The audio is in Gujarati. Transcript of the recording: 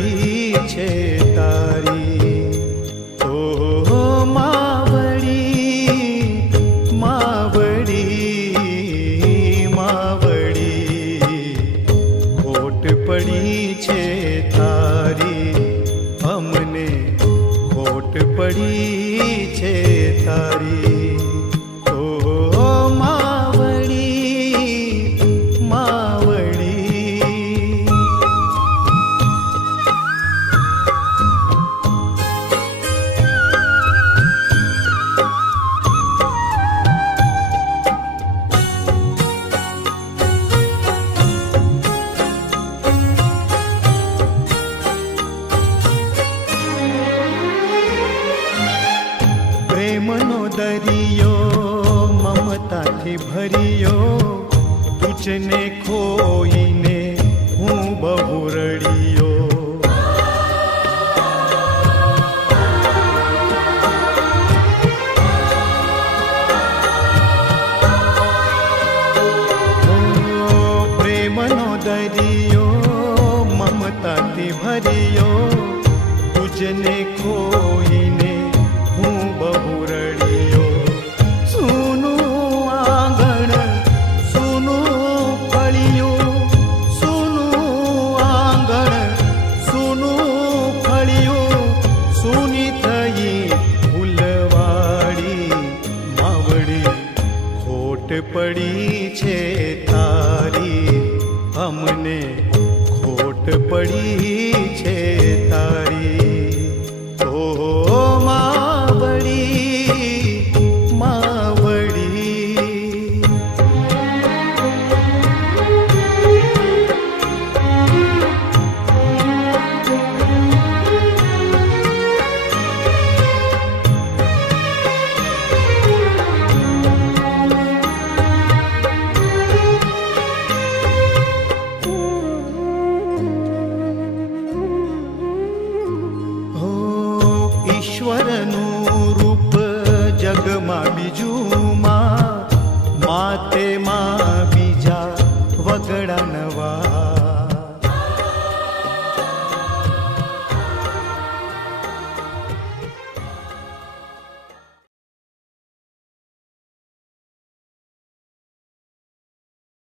પડી છે તારી. ઓ માવડી માવડી માવડી, ખોટ પડી છે તારી, અમને ખોટ પડી છે તારી. પ્રેમનો દરિયો મમતાથી ભર્યો, તુજને ખોઈને હું બહુ રડ્યો. પ્રેમનો દરિયો મમતાથી ભર્યો, તુજને ખોઈને હું બહુ રડ્યો. સૂનું આંગણ સૂનું ફળિયું, સૂનું આંગણ સૂનું ફળિયું, સૂની થઈ ફૂલવાડી. માવડી ખોટ પડી છે તારી, અમને ખોટ પડી છે તારી. ઈશ્વરનું રૂપ જગમાં બીજું માં, માતે માં